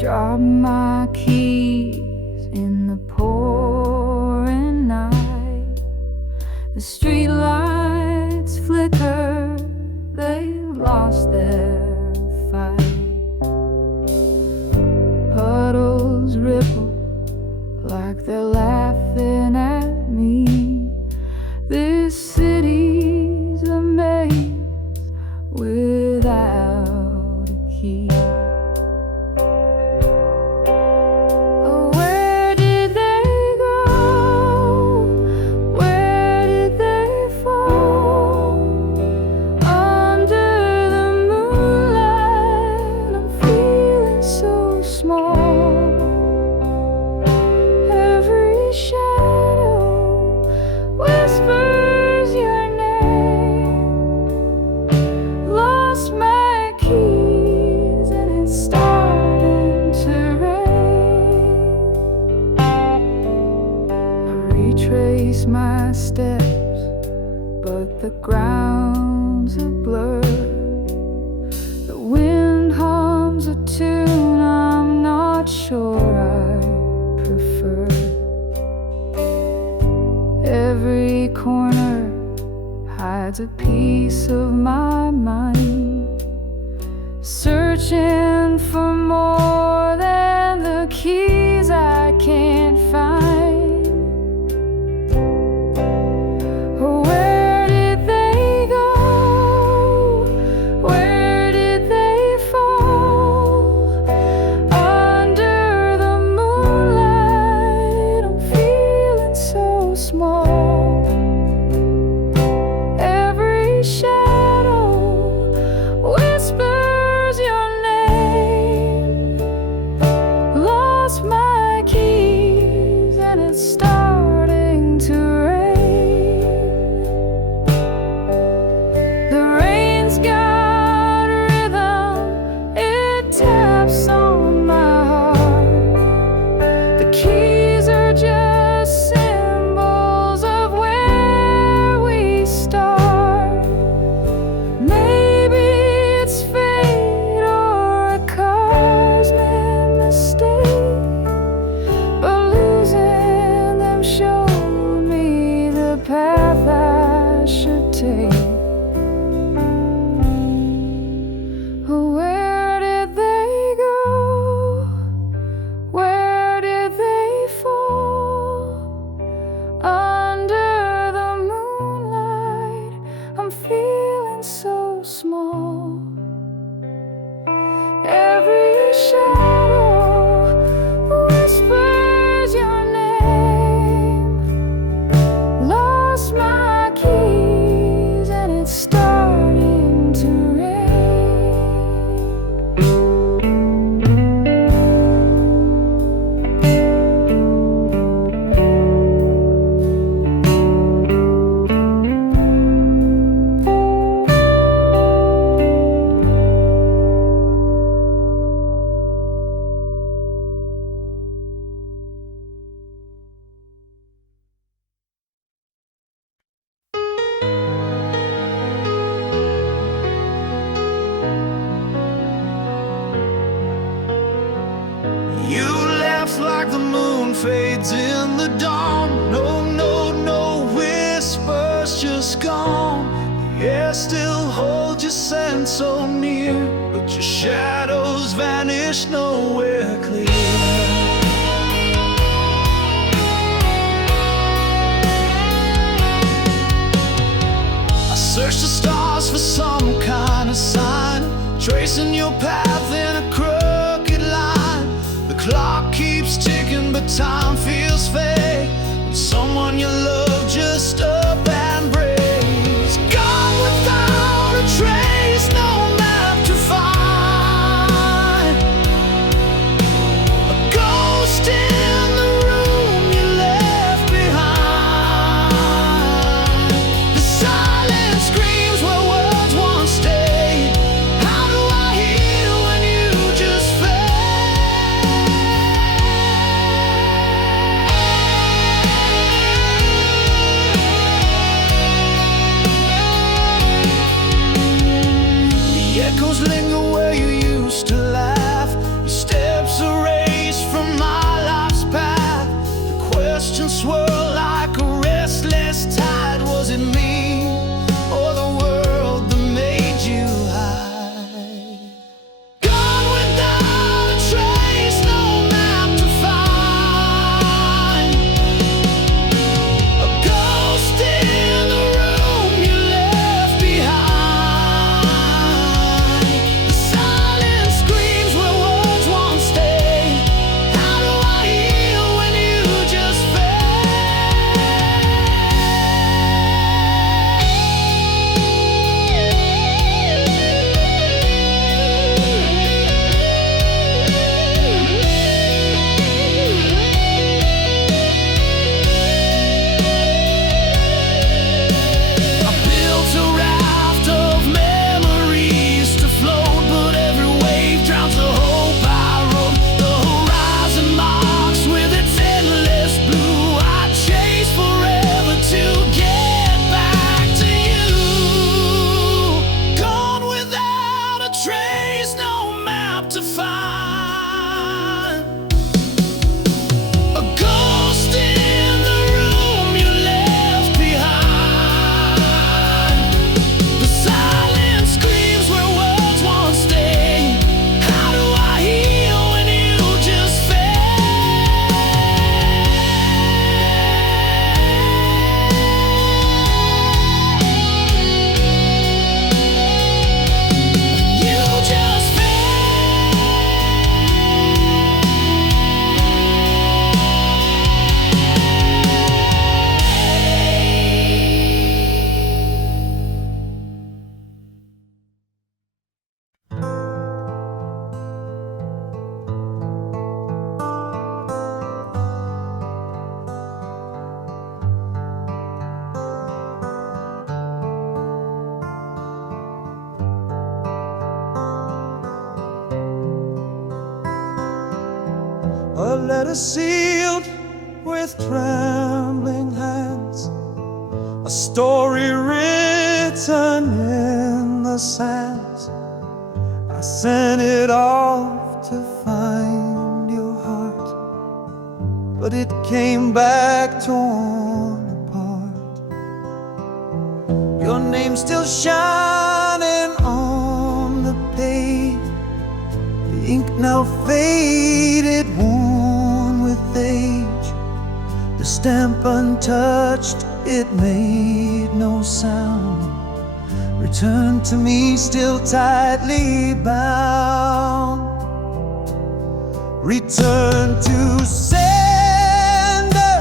Drop my keys in the pouring night. The street lights flicker, they lost their fight. Puddles ripple like they're laughing at me. This city's a maze without a key. Retrace my steps, but the ground's a blur. The wind hums a tune I'm not sure I prefer. Every corner hides a piece of my mind, searching for more than the keys I can't find. Like the moon fades in the dawn. No whispers, just gone. The air still holds your scent so near, but your shadows vanish nowhere clear. I search the stars for some kind of sign, tracing your path in a crooked line. The clock keeps ticking, but time feels fake when someone you love just up and breaks. Gone without a trace, no map to find. A ghost in the room you left behind. The silence screams where words once stayed. How do I hear when you just fade? find a ghost in the room you left behind. The silence screams where words won't stay. How do I heal when you just a letter sealed with trembling hands, a story written in the sands. I sent it off to find your heart, but it came back torn apart. Your name's still shining on the page, the ink now faded, worn with age. The stamp untouched, it made no sound. Return to me still tightly bound. Return to sender,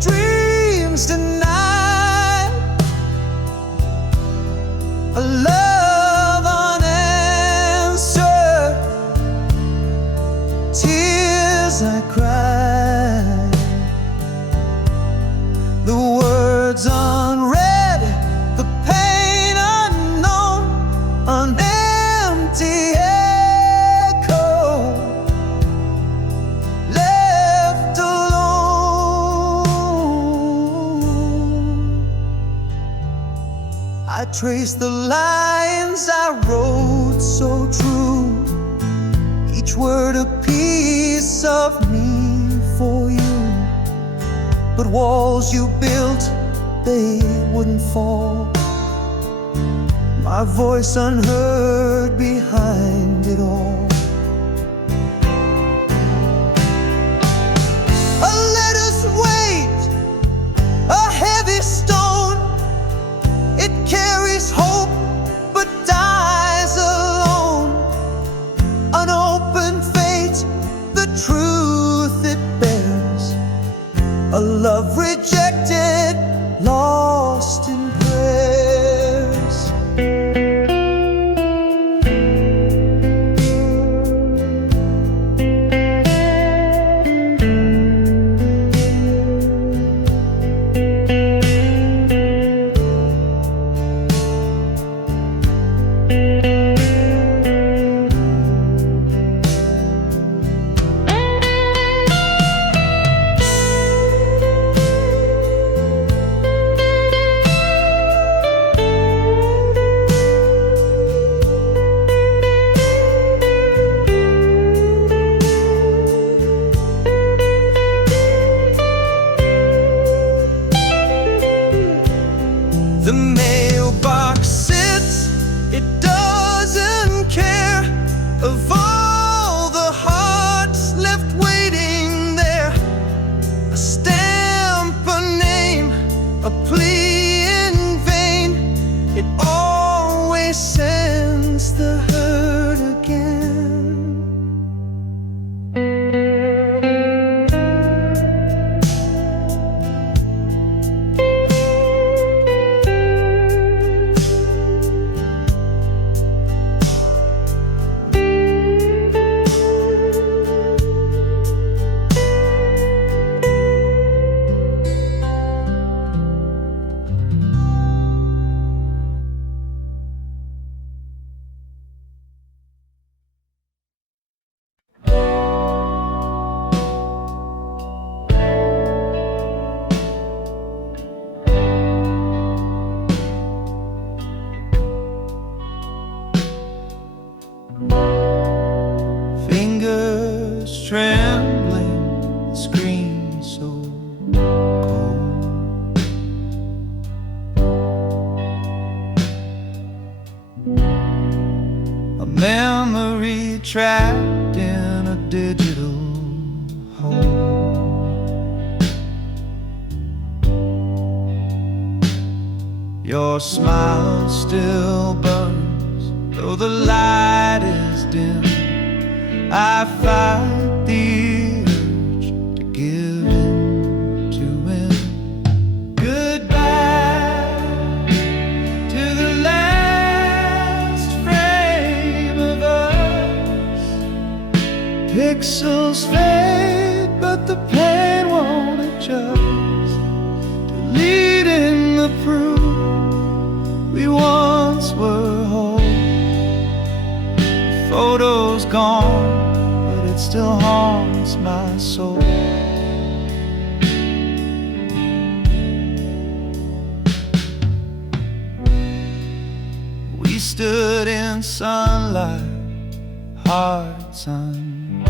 dreams denied, a love unanswered, tears I cried, the words unread, the pain unknown, an empty echo, left alone. I trace the lines I wrote so true, each word a piece of me for you. But walls you built, they wouldn't fall. My voice unheard behind it all. A letter's weight, a heavy stone. It carries hope but dies alone. An open fate, the truth it bears. A love rejected, lost in prayers. trembling, screen so cold. A memory trapped in a digital hole. Your smile still burns, though the light is dim. I fight the urge to give in to him. Goodbye to the last frame of us. Pixels fade, but the pain won't adjust. Deleting the proof we once were whole. Photos gone, but it still haunts my soul. We stood in sunlight, hearts untamed.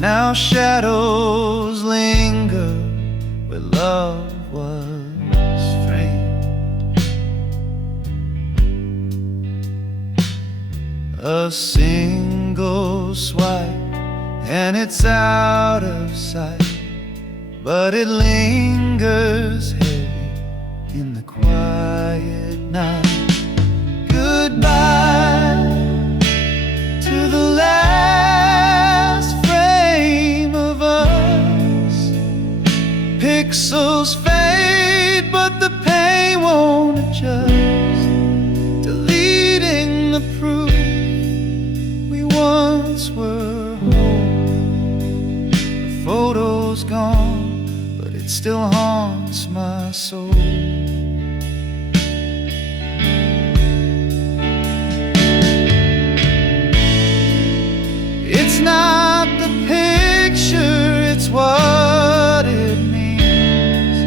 Now shadows linger where love was framed. A single swipe and it's out of sight, but it lingers heavy in the quiet night. Goodbye to the last frame of us. Pixels fade, but the pain won't adjust. Deleting the proof we once were whole. The photo's gone, but it still haunts my soul. It's not the picture, it's what it means.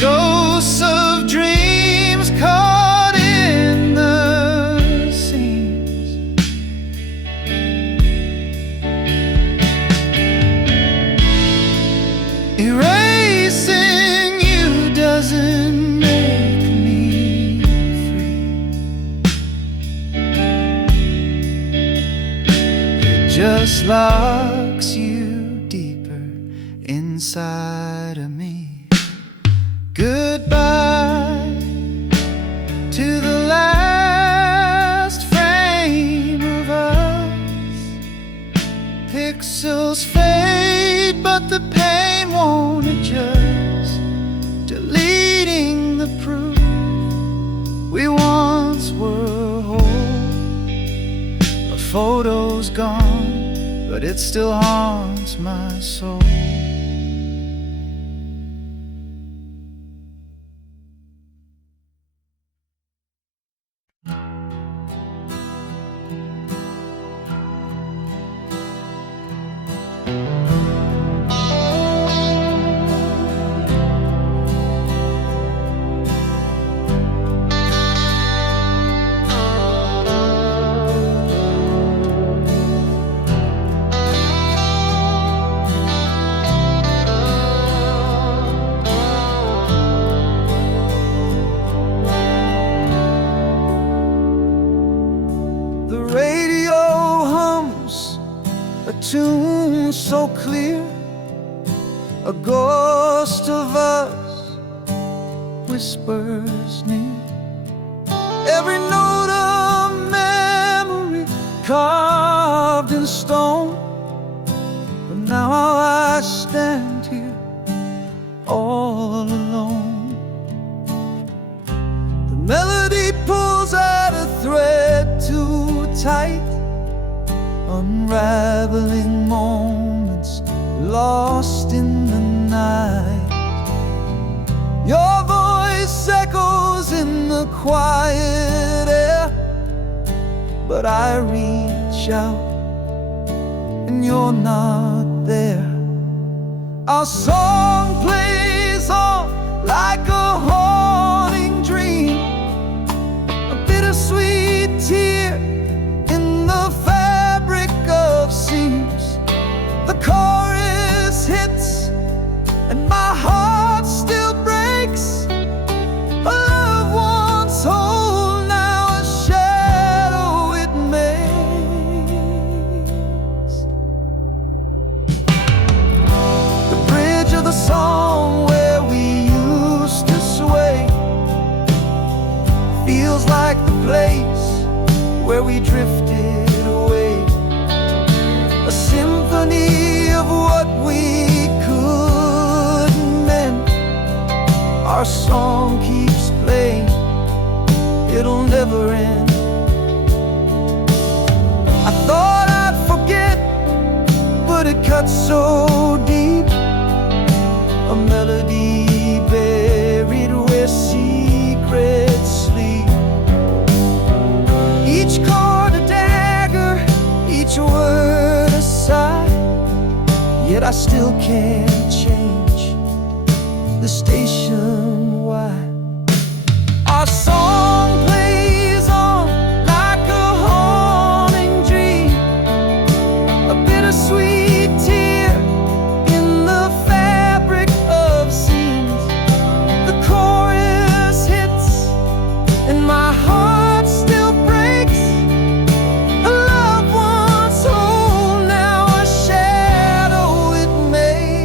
Ghosts of dreams caught in the seams. Erasing you doesn't make me free. It just locks you deeper inside of me. Goodbye to the last frame of us. Pixels fade, but the pain won't adjust. Deleting the proof we once were whole. A photo's gone, but it still haunts my soul. The radio hums a tune so clear. A ghost of us whispers near. Every note of memory carved in stone. But now I stand here all alone. The melody pulls at a thread too tight, unraveling moments lost in the night. Your voice echoes in the quiet air, but I reach out and you're not there. Our song plays on like a haunting dream, a bittersweet tear in the fabric of seams. The chorus hits and my heart still breaks. A loved one's whole, now a shadow it makes. The bridge of the song where we used to sway feels like the place where we drifted away. A symphony of what we couldn't mend. Our song keeps playing, it'll never end. I thought I'd forget, but it cuts so deep. A melody buried where secrets sleep. Each chord a dagger, each word a sigh. Yet I still can't change the station wide. Our song plays on like a haunting dream, a bittersweet tear in the fabric of seams. The chorus hits and my heart still breaks. A loved one's whole, now a shadow it makes.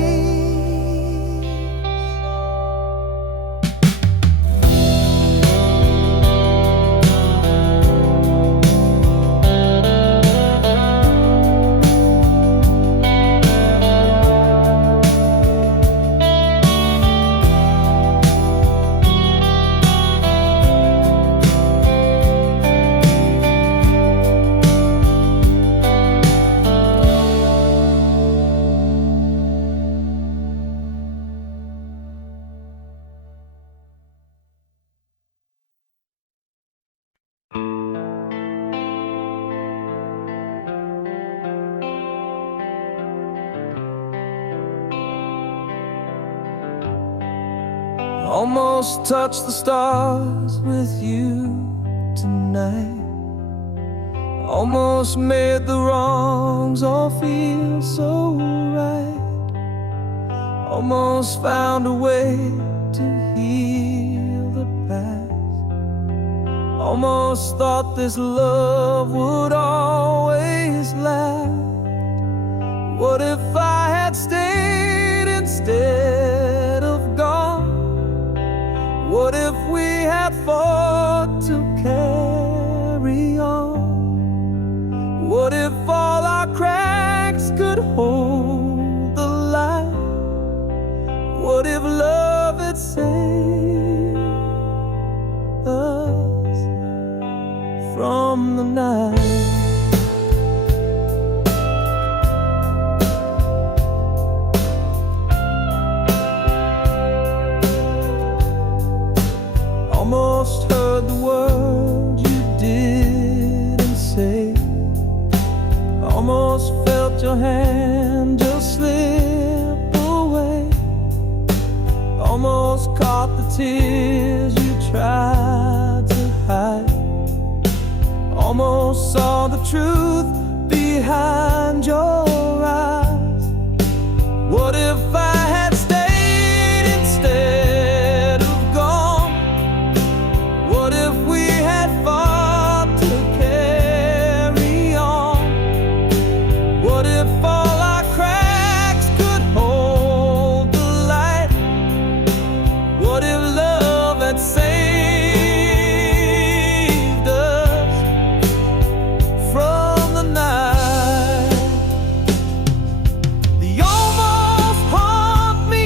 Almost touched the stars with you tonight. Almost made the wrongs all feel so right. Almost found a way to heal the past. Almost thought this love would always last. What if I had stayed instead of gone? What if we had fought to carry on? What if all our cracks could hold the light? What if love had saved us from the night? Almost heard the word you didn't say. Almost felt your hand just slip away. Almost caught the tears you tried to hide. Almost saw the truth behind your eyes. What if I had stayed instead of gone? What if we had fought to carry on? What if all our cracks could hold the light? What if love had saved us from the night? They almost haunt me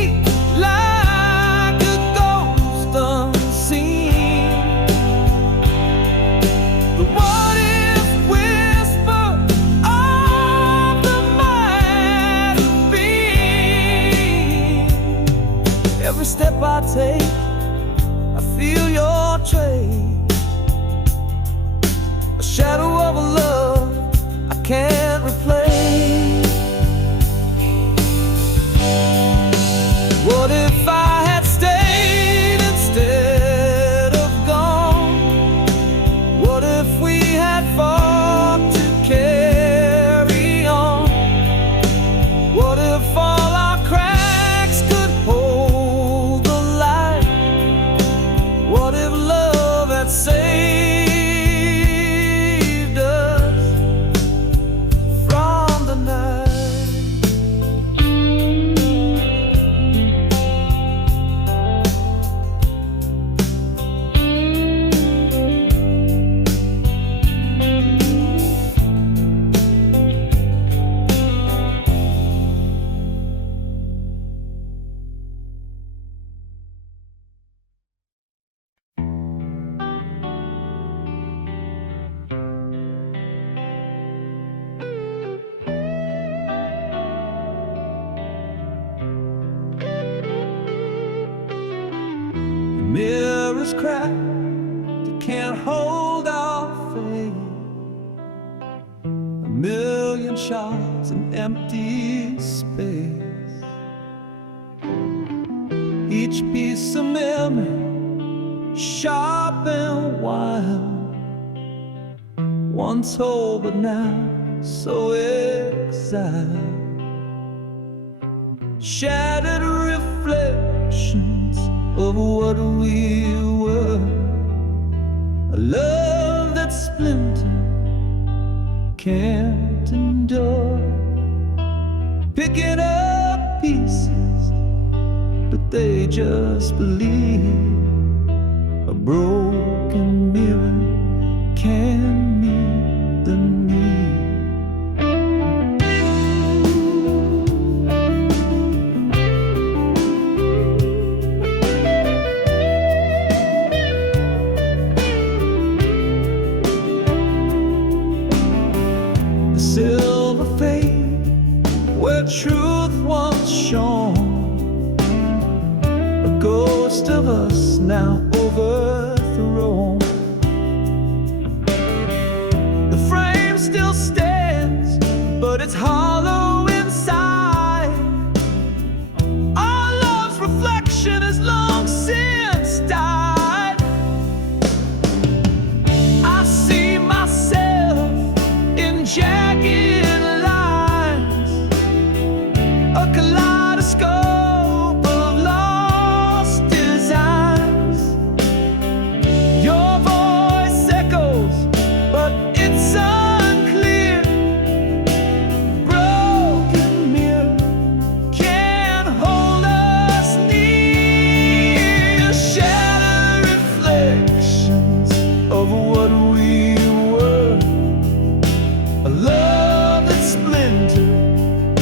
like a ghost unseen. The what if whisper of the might have been. Every step I take, I feel your trace. A shadow of a love I can't replace. mirror's cracked, it can't hold our fate. A million shots in empty space. Each piece of memory, sharp and wild, once whole but now so exiled. Shattered reflections of what we were. A love that's splintered, can't endure. Picking up pieces, but they just believe. A broken mirror can meet the need. The silver fade where truth once shone. A ghost of us now overthrown. The frame still stands, but it's hollow inside. Our love's reflection has long since died. I see myself in jagged lines, a kaleidoscope of lost designs. Your voice echoes, but it's unclear. Broken mirror can't hold us near. Shattered reflections of what we were. A love that's splintered,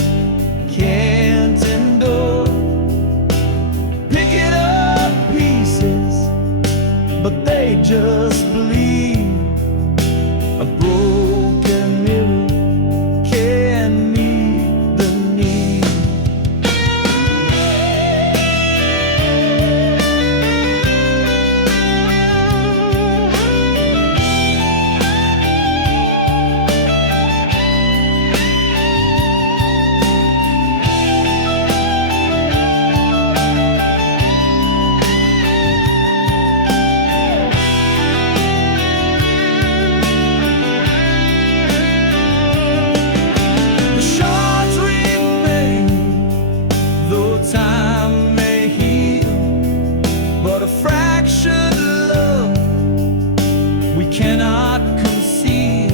can't endure. Picking up pieces, but they just bleed. A broken mirror can meet the need. The shards remain, though time may heal. But a fractured love we cannot conceal.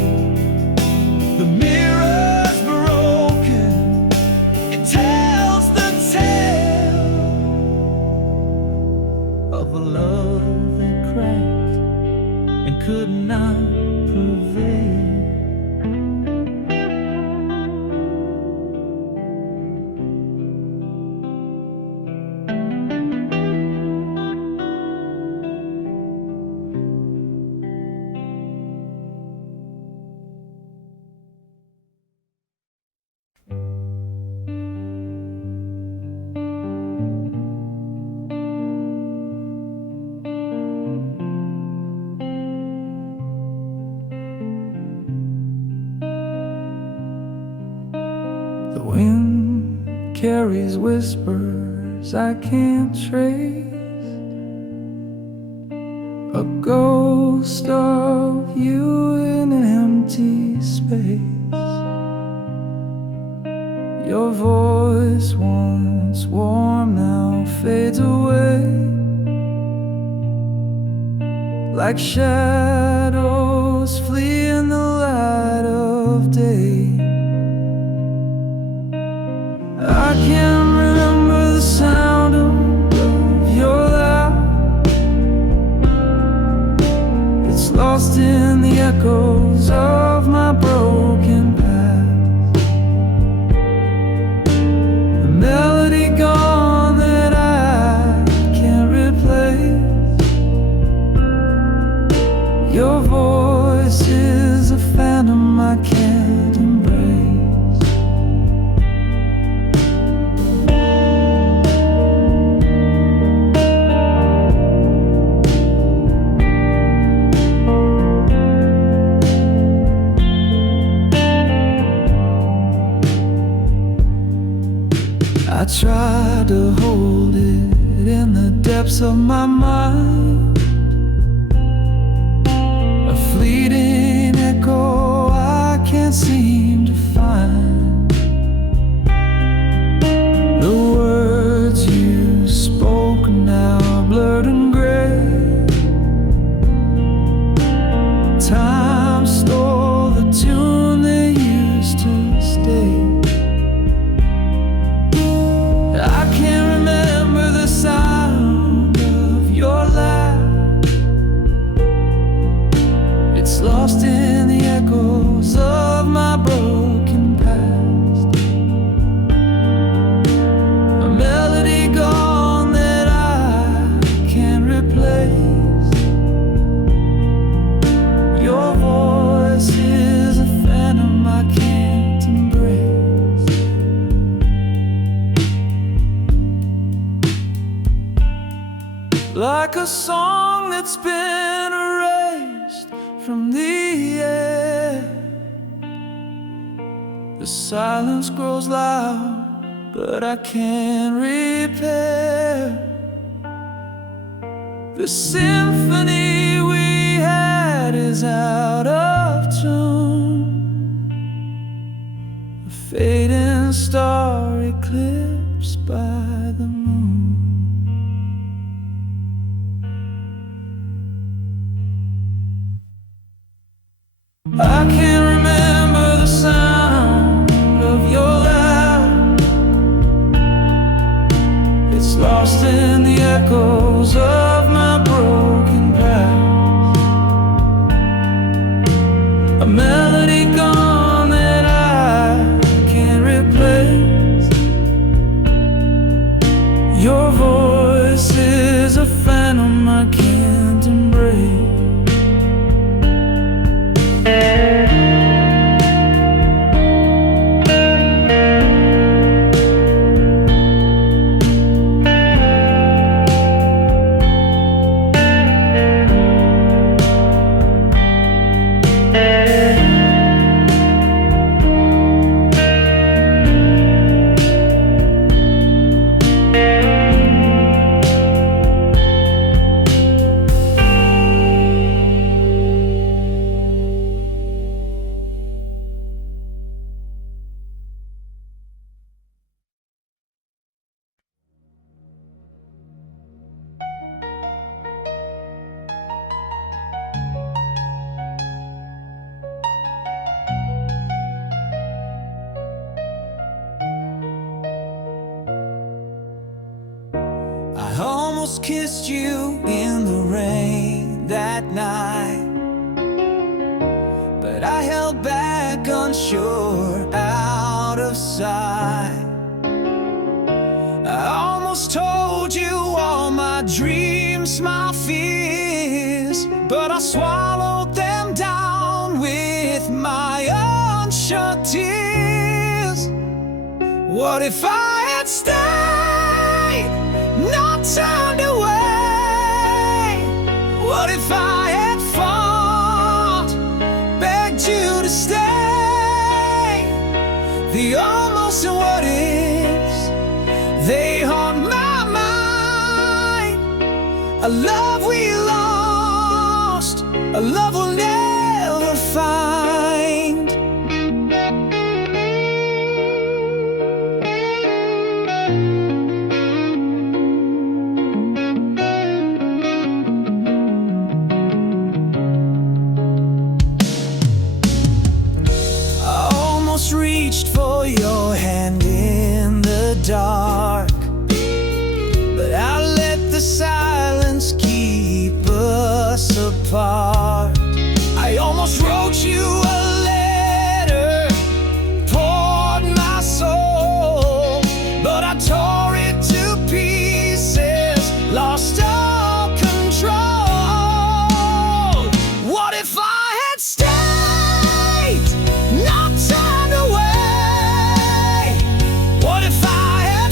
The mirror's broken, it tells the tale of a love that cracked and could not prevail. The wind carries whispers I can't trace. A ghost of you in an empty space. Your voice once warm now fades away. Like shadows flee in the light of day. I can't remember the sound of your laugh. It's lost in the echoes of my broken past. The melody gone that I can't replace. Your voice is a phantom I can't embrace. I tried to hold it in the depths of my mind, a fleeting echo I can't seem to find. The words you spoke now are blurred and gray. Time stole the tune they used to stay. I can't remember the sound of your laugh. It's lost in the echoes of my broken past. A melody gone that I can't replace. Your voice is a phantom I can't embrace. Like a song that's been erased from the air, the silence grows loud, but I can't repair the symphony we had is out of tune. A fading star eclipsed by the moon. I can't remember the sound of your laugh. It's lost in the echoes of my broken past. A melody gone that I can't replace. Your voice is a phantom I can't embrace. I almost kissed you in the rain that night, but I held back unsure, out of sight. I almost told you all my dreams, my fears, but I swallowed them down with my unshut tears. What if I had stayed, not turned away? What if I had fought, begged you to stay? The almost and what ifs, they haunt my mind. A love we lost, a love we'll never find. Reached for your hand in the dark, but I let the silence keep us apart. I almost wrote you a letter, poured my soul, but I tore it to pieces, lost all control. What if I had stayed, not turned away? What if I had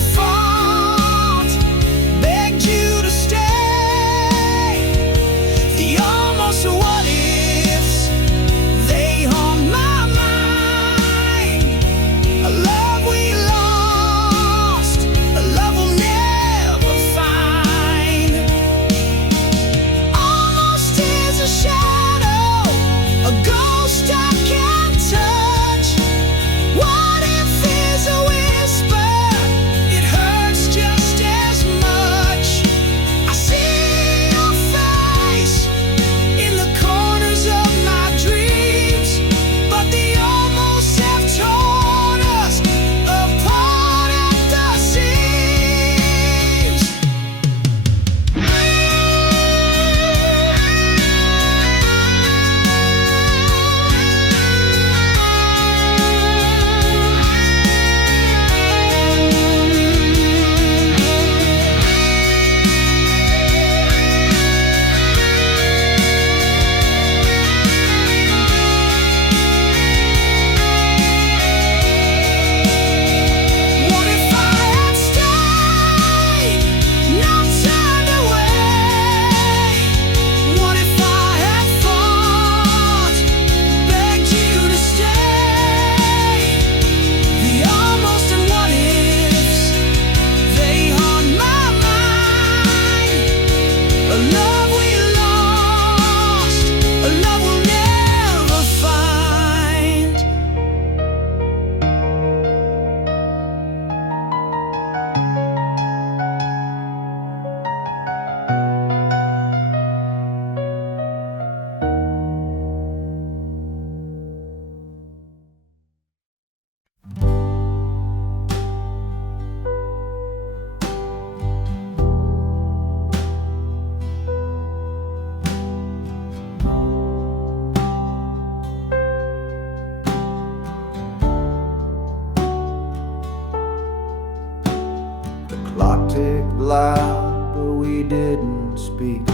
ticked loud, but we didn't speak.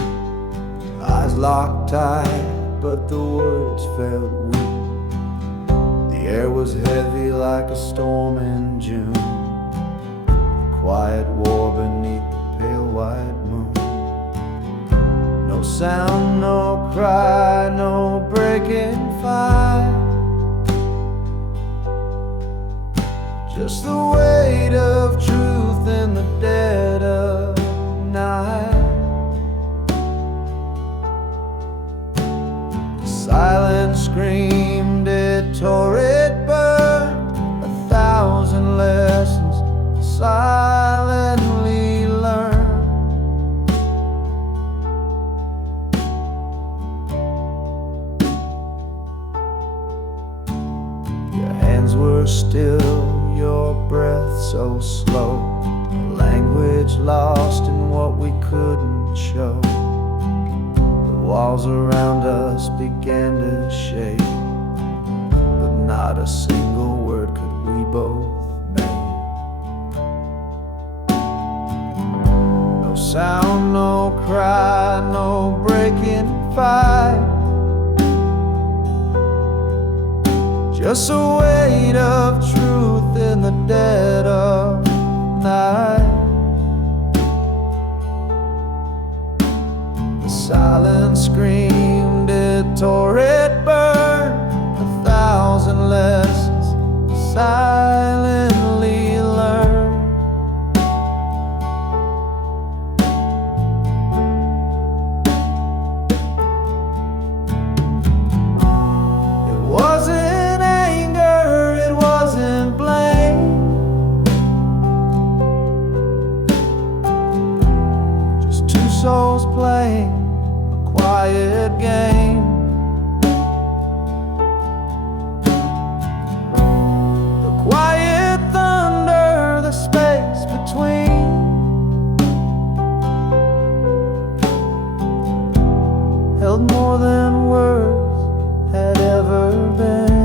Eyes locked tight, but the words felt weak. The air was heavy like a storm in June. Quiet war beneath the pale white moon. No sound, no cry, no breaking fire. Just the weight of truth in the dead of night. The silence screamed, it tore, it burned. 1,000 lessons silently learned. Your hands were still, your breath so slow, a language lost in what we couldn't show. The walls around us began to shake, but not a single word could we both make. No sound, no cry, no breaking fight. Just a weight of truth in the dead of night. The silence screamed, it tore, it burned. 1,000 lessons silently learned. It wasn't souls playing a quiet game. The quiet thunder, the space between. Held more than words had ever been.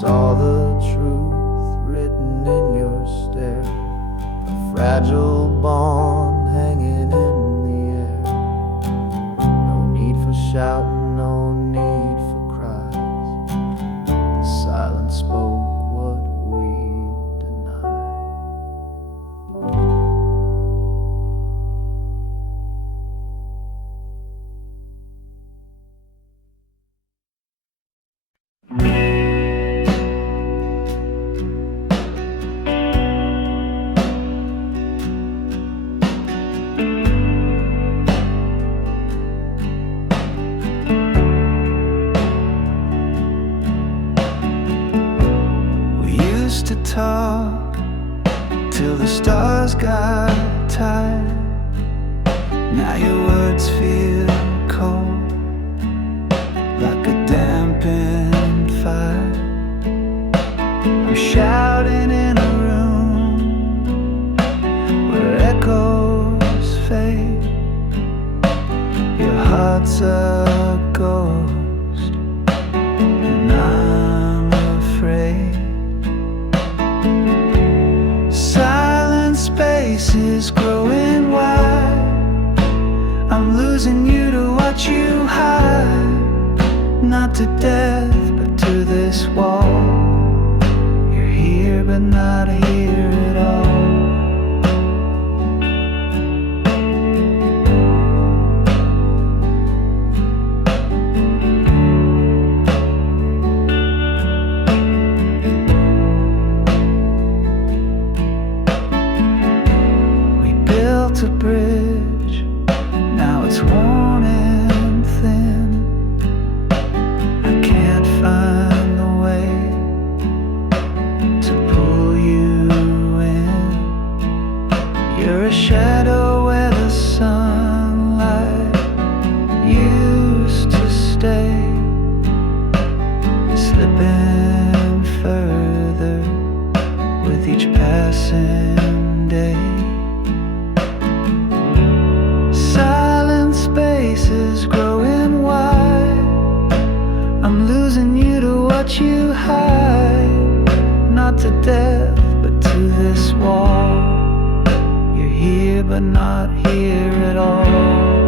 Saw the truth written in your stare, a fragile bond hanging in the air. No need for shouting, no need for cries. The silence spoke what we denied. To talk till the stars got tired. Now your words feel cold, like a dampened fire. I'm shouting in a room where echoes fade. Your heart's a ghost, and I'm afraid. Space is growing wide. I'm losing you to what you hide. Not to death, but to this wall. You're here, but not here at all. A bridge, now it's worn and thin. I can't find the way to pull you in. death, but to this wall. You're here but not here at all.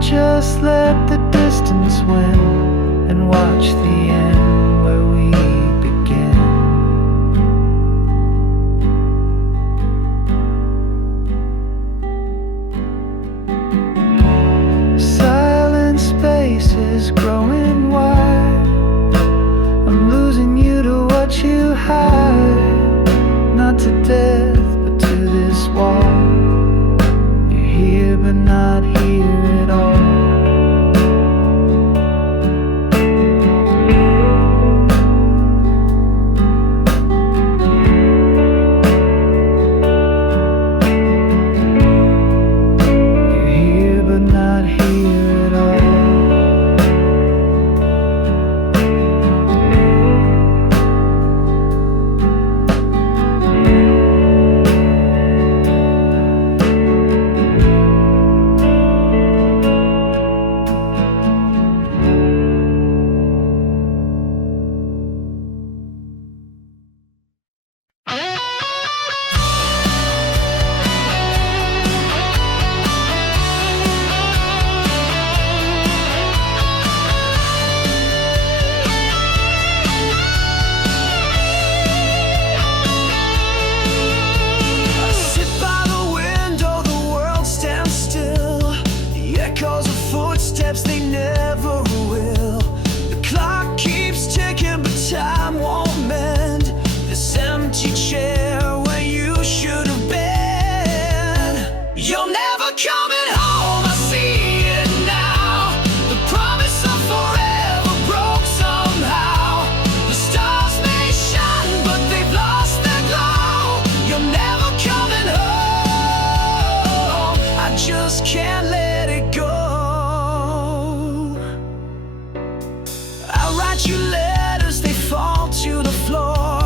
Just let the distance win and watch the end where we begin. Silent space is growing wide. I'm losing you to what you hide. Not to death, but to this wall. You're here but not here at all. They never will. The clock keeps ticking, but time won't mend this empty chair where you should have been. You're never coming home, I see it now. The promise of forever broke somehow. The stars may shine, but they've lost their glow. You're never coming home. I just can't let it go. Your letters, they fall to the floor.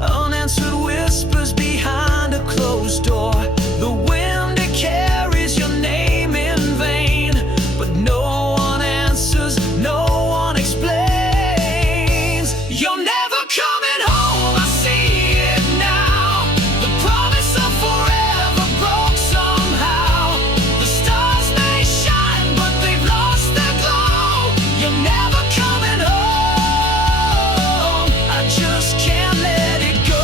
Unanswered whispers behind a closed door. The wind, it carries your name in vain, but no one answers, no one explains. You're never coming home, I see it now. The promise of forever broke somehow. The stars may shine, but they've lost their glow. You're never coming home. Just can't let it go.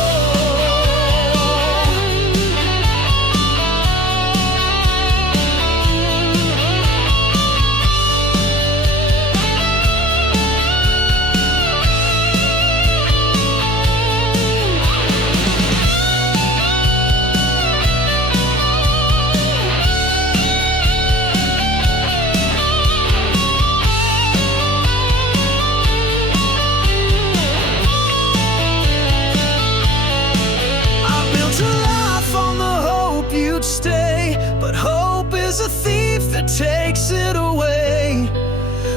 Stay, but hope is a thief that takes it away.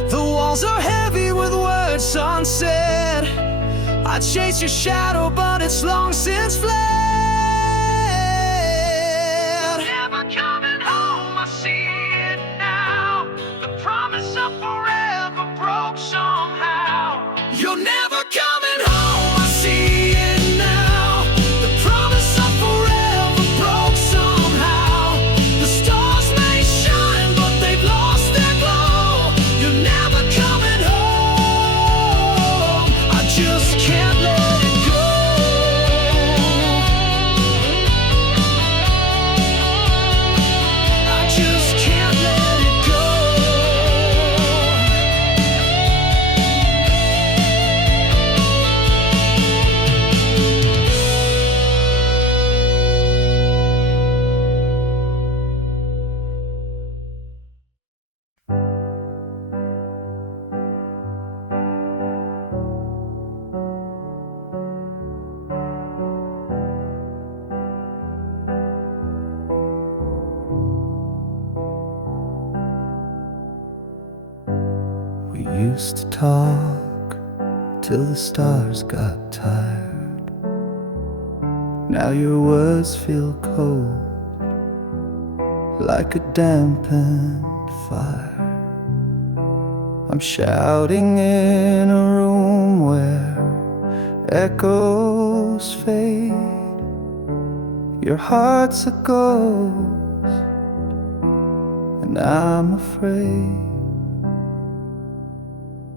The walls are heavy with words unsaid. I chase your shadow, but it's long since fled. Never coming home, I see it now. The promise of forever broke somehow. You're never coming home, I see it now. The promise of forever broke somehow. The stars may shine, but they've lost their glow. You're never coming home. I just can't let it go. used to talk till the stars got tired. Now your words feel cold, like a dampened fire. I'm shouting in a room where echoes fade. Your heart's a ghost, and I'm afraid.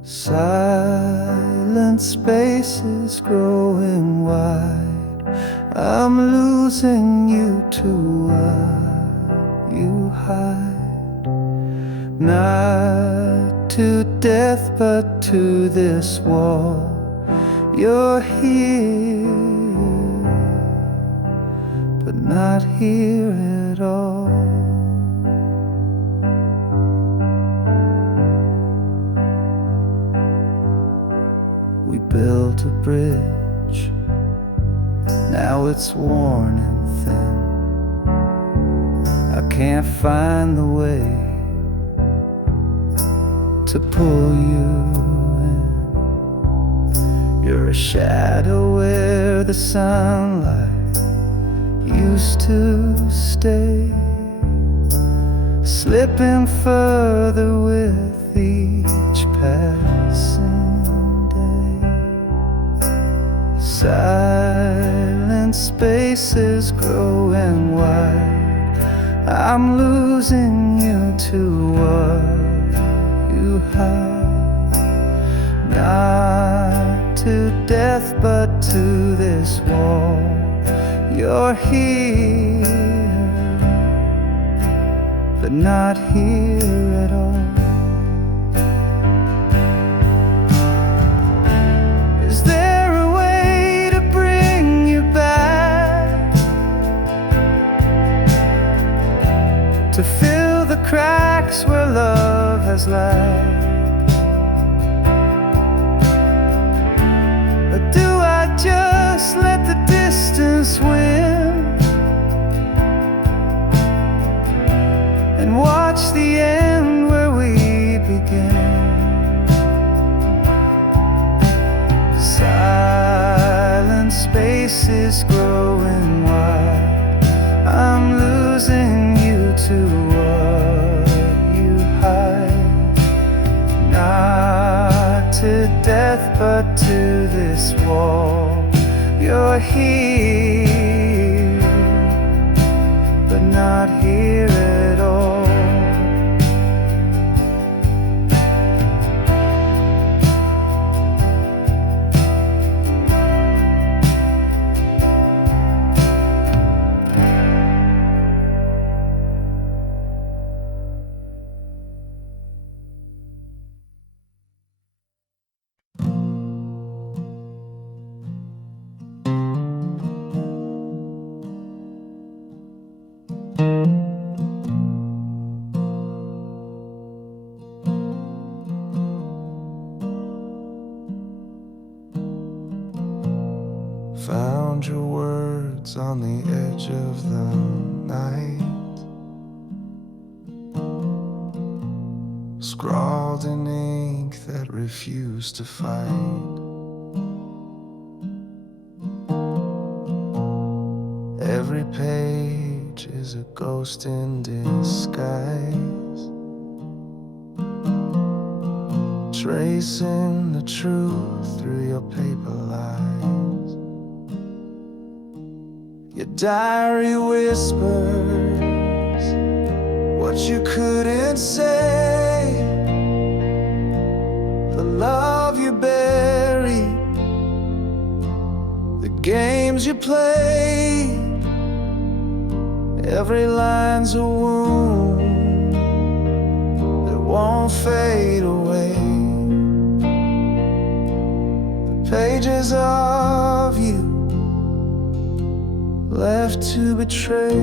Silent spaces growing wide. I'm losing you to what you hide. Not to death, but to this wall. You're here, but not here at all. We built a bridge, now it's worn and thin. I can't find the way to pull you in. You're a shadow where the sunlight used to stay, slipping further with each passing day. Silent spaces growing wide. I'm losing you to what you hide. Not to death, but to this wall. You're here, but not here at all. Is there a way to bring you back, to fill the cracks where love has lacked? Or do I just let the distance win and watch the end where we began? Silent spaces growing wide. I'm losing you to what you hide. Not to death, but to this wall. You're here, but not here at all. Found your words on the edge of the night, scrawled in ink that refused to fight. Every page is a ghost in disguise, tracing the truth through your paper lies. Your diary whispers what you couldn't say, the love you buried, the games you played. Every line's a wound that won't fade away. The pages of you left to betray.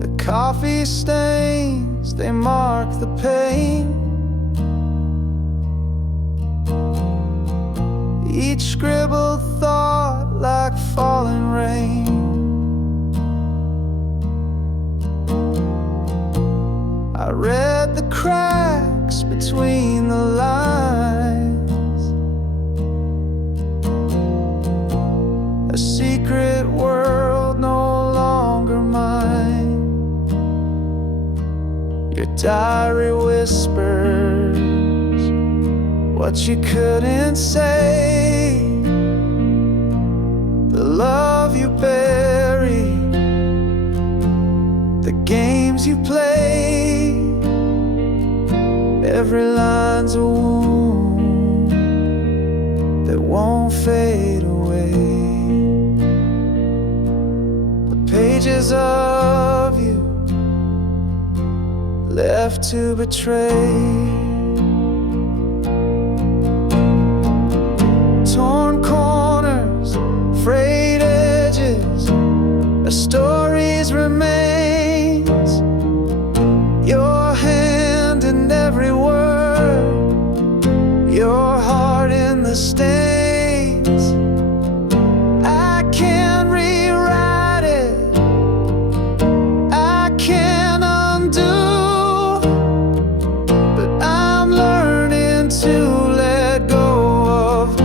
The coffee stains, they mark the pain. Each scribbled thought like falling rain. read the cracks between the lines, a secret world no longer mine. Your diary whispers what you couldn't say, the love you buried, the games you played. Every line's a wound that won't fade away. The pages of you left to betray. Torn corners, frayed edges, a story's remains. Your hand in every word, your heart in the stains. I can't rewrite it, I can't undo, but I'm learning to let go of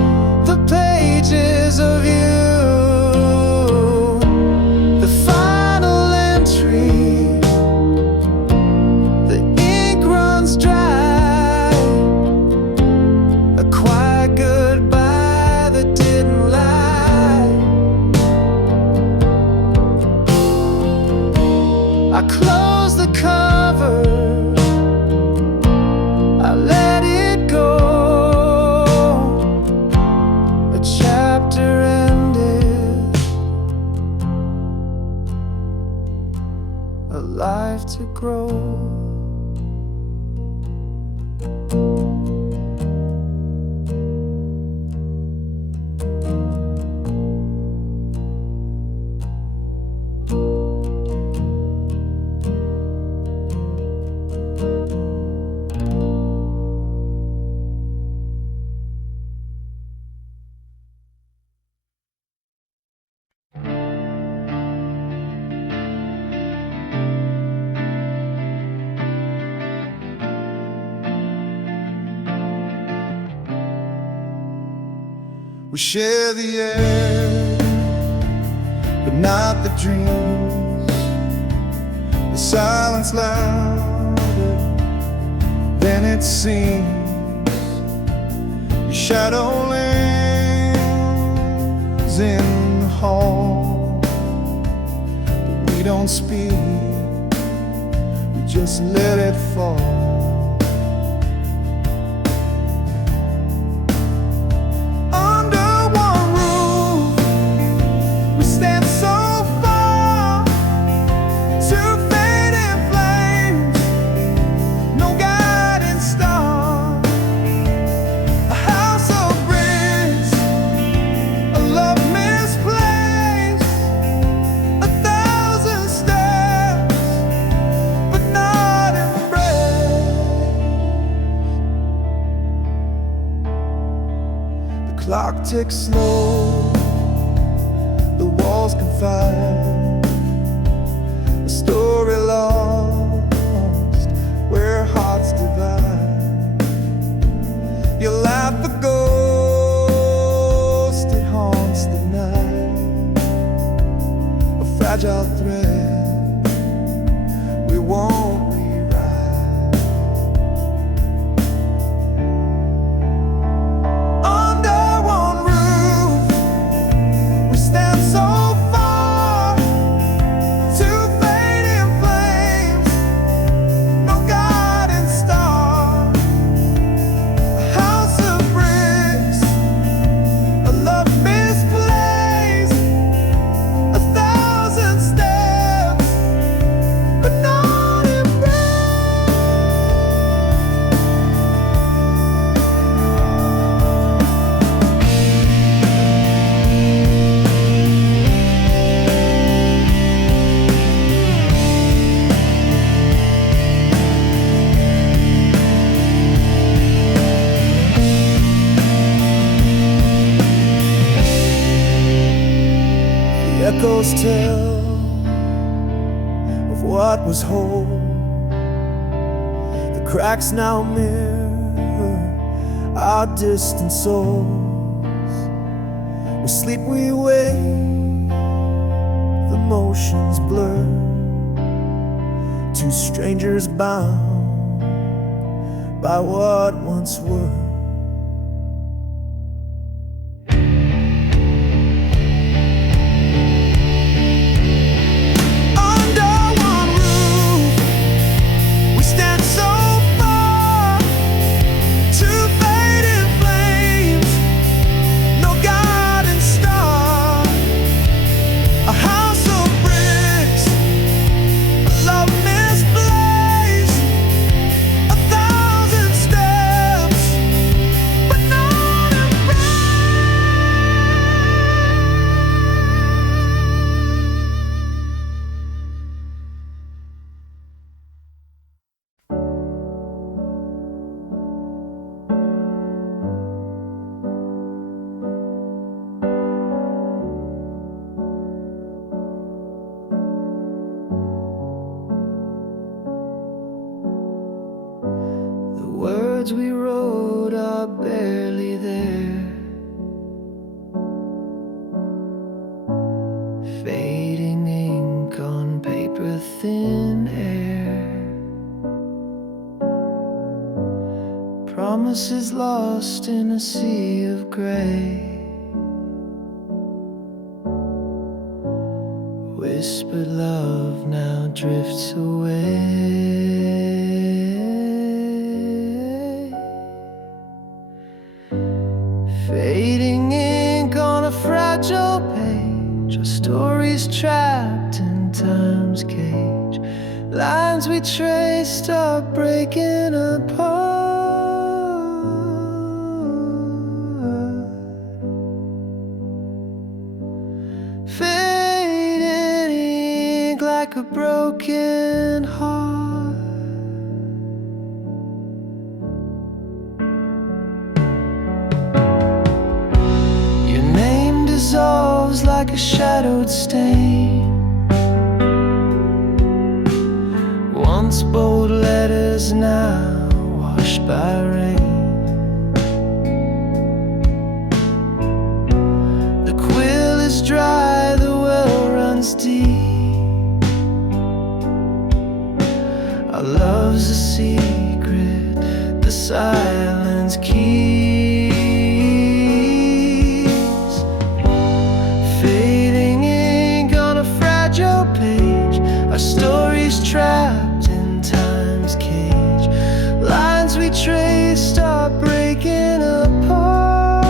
the pages of you. The final entry, the ink runs dry, a quiet goodbye that didn't lie. I close the cover, I let it go. A chapter ended, a life to grow. We share the air, but not the dreams. The silence louder than it seems. Your shadow lingers in the hall, but we don't speak, we just let it fall. Clock ticks slow, the walls confide, a story lost where hearts divide. You laugh the ghost, it haunts the night, a fragile thread we won't rewrite. Echoes tell of what was whole, cracks now mirror our distant souls. We sleep, we wake, the motions blur. Two strangers bound by what once were. Words we wrote are barely there, fading ink on paper, thin air. Promises lost in a sea of gray. Whispered love now drifts away. Fading ink on a fragile page, our stories trapped in time's cage. Lines we traced are breaking apart. Fading ink like a broken heart. Dissolves like a shadowed stain. Once bold letters, now washed by rain. The quill is dry, the well runs deep. Our love's a secret, the silence keeps. Our stories trapped in time's cage. Lines we traced are breaking apart.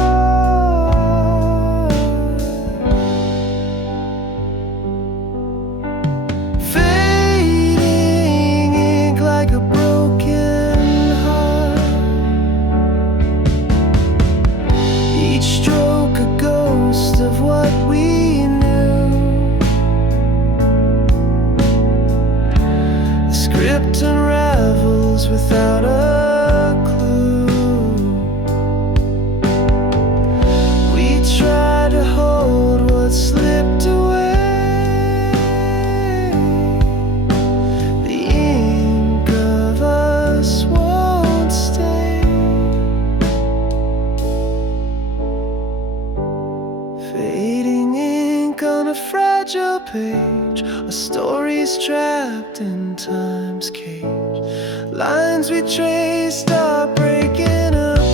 Fading ink like a broken heart. Each stroke a ghost of what we script unravels without a clue. We try to hold what slipped away. The ink of us won't stay. Fading ink on a fragile page. Our stories trapped in time's cage. Lines we traced are breaking apart.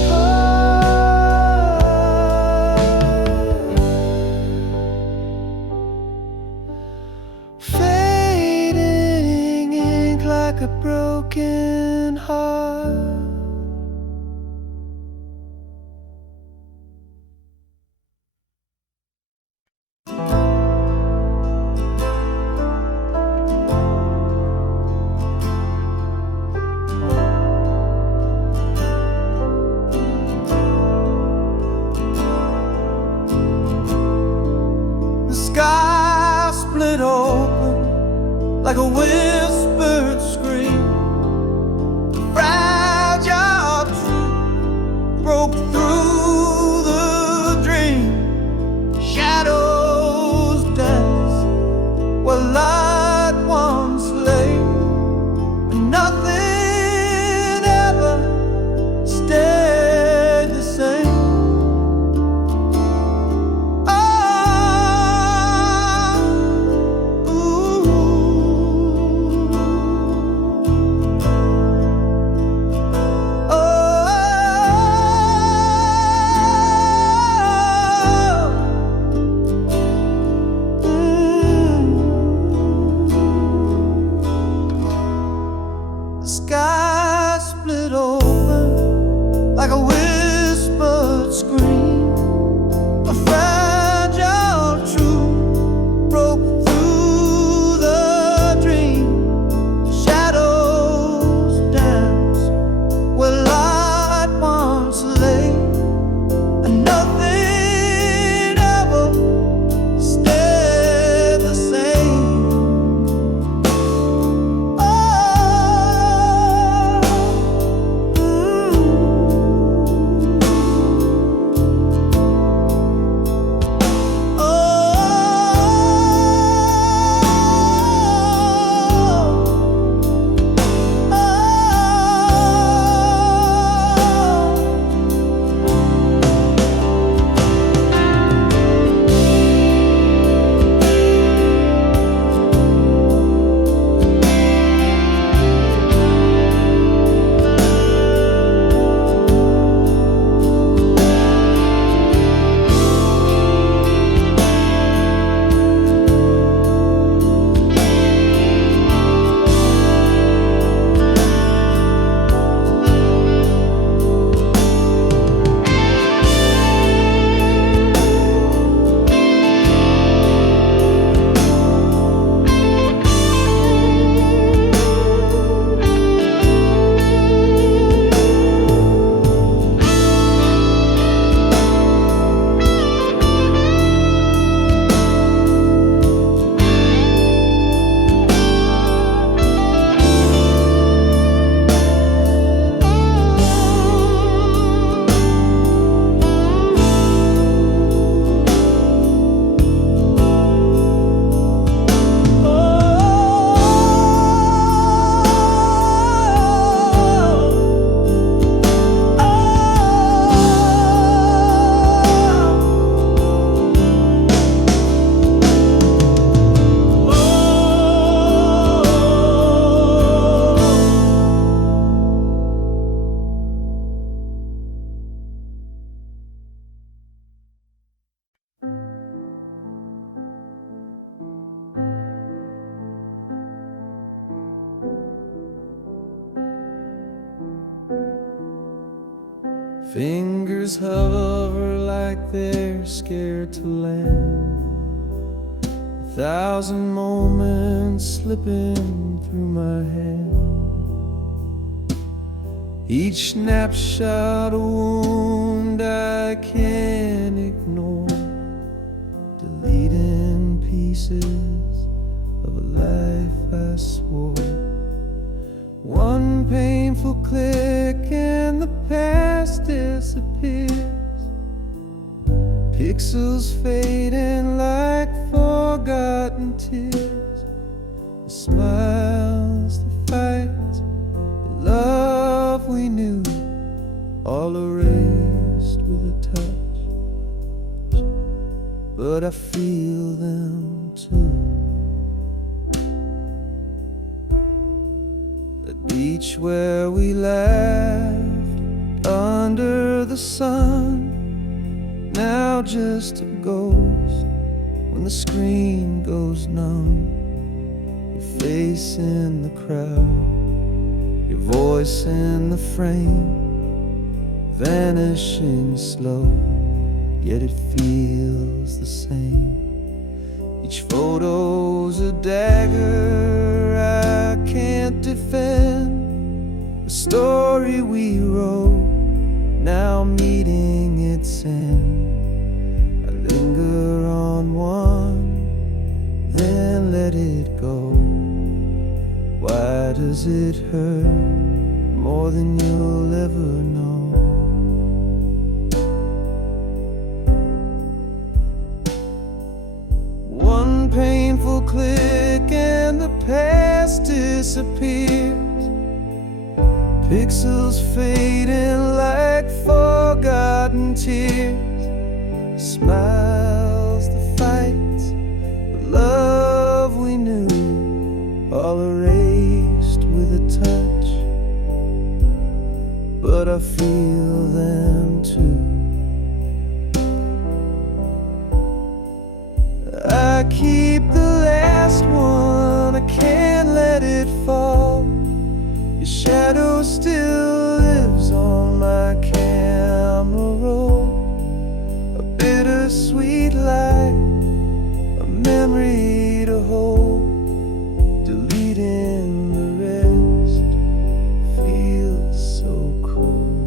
Fading ink like a broken heart. Sky split open like a whispered scream. Fingers hover like they're scared to land. 1,000 moments slipping through my hand. Each snapshot a wound I can't ignore, deleting pieces of a life I swore. One painful click and the past disappears. Pixels fading like forgotten tears. The smiles, the fights, the love we knew, all erased with a touch. But I feel them too. The beach where we laughed under the sun, now just a ghost when the screen goes numb. Your face in the crowd, your voice in the frame, vanishing slow, yet it feels the same. Each photo's a dagger I can't defend, a story we wrote, now meeting its end. I linger on one, then let it go. Why does it hurt more than you'll ever know? One painful click and the past disappears. Pixels fading like forgotten tears. Smiles, the fights, the love we knew, all erased with a touch. But I feel them too. I keep the last one, I can't let it fall. Your shadow still lives on my camera roll. A bittersweet light, a memory to hold, deleting the rest feels so cold.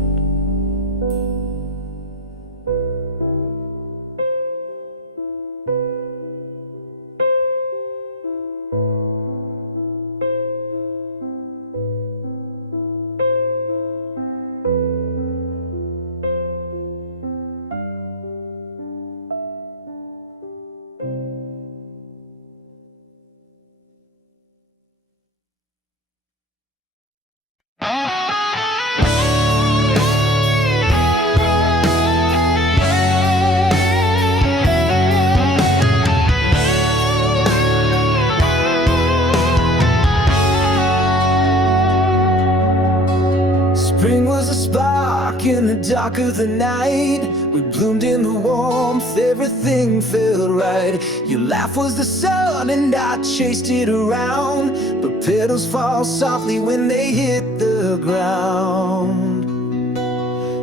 Spring was a spark in the dark of the night. We bloomed in the warmth, everything felt right. Your laugh was the sun and I chased it around, but petals fall softly when they hit the ground.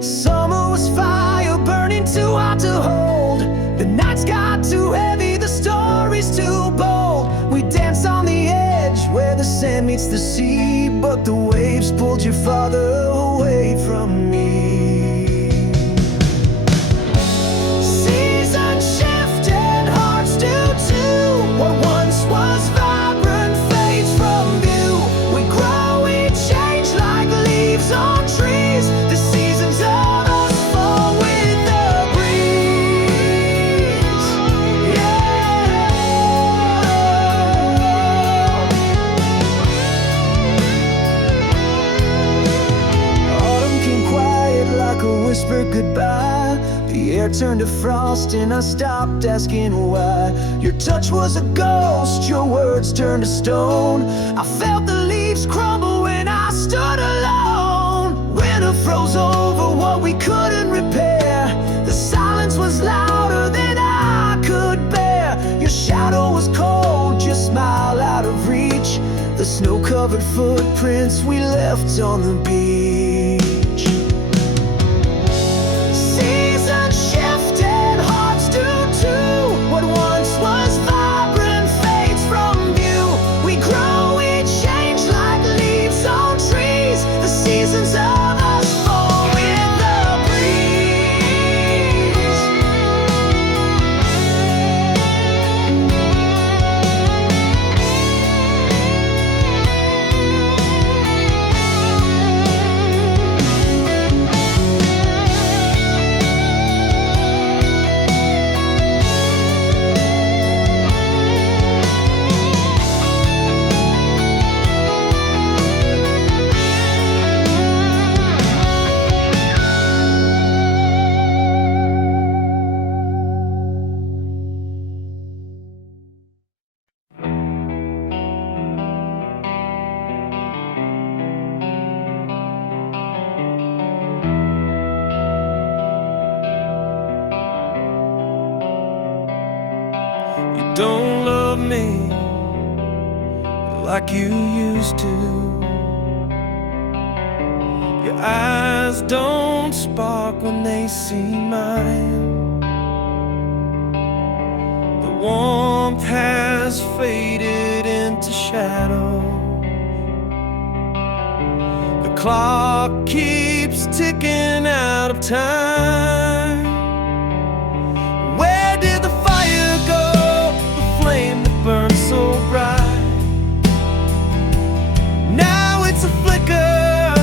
Summer was fire burning too hot to hold. The nights got too heavy, the stories too bold. We danced on the edge where the sand meets the sea, but the waves pulled you farther away from me. Seasons shift and hearts do too. What once was vibrant fades from view. We grow, we change like leaves on trees. The seasons of us fall with the breeze. Autumn came quiet like a whispered goodbye. The air turned to frost and I stopped asking why. Your touch was a ghost, your words turned to stone. I felt the leaves crumble when I stood alone. Winter froze over what we couldn't repair. The silence was louder than I could bear. Your shadow was cold, your smile out of reach. The snow-covered footprints we left on the beach. don't love me like you used to. Your eyes don't spark when they see mine. The warmth has faded into shadow. The clock keeps ticking out of time. Where did the fire go? The flame that burned so bright. Now it's a flicker,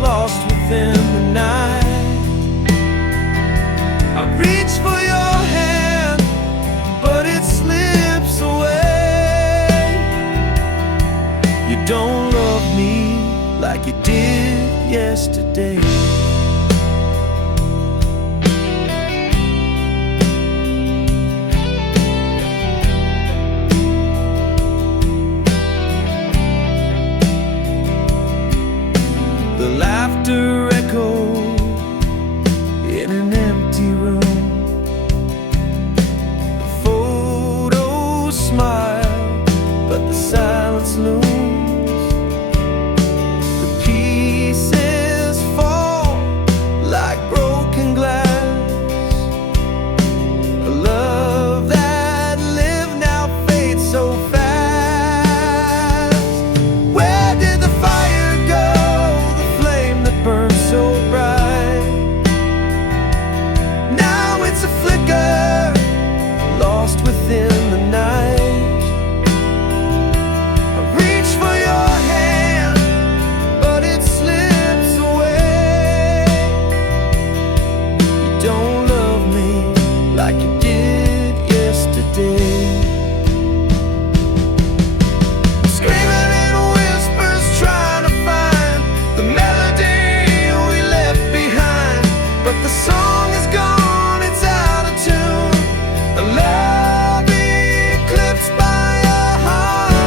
lost within the night. I reach for your hand, but it slips away. You don't love me like you did yesterday. The laughter echoed in an empty room. The photos smile, but the silence looms. The pieces fall like broken glass. A love that lived now fades so fast. Where did the fire go? Burn so bright. Now it's a flicker, lost within the night. I reach for your hand, but it slips away. You don't love me like you did yesterday. Screaming in whispers, trying to find the melody. But the song is gone, it's out of tune. A love eclipsed by a hollow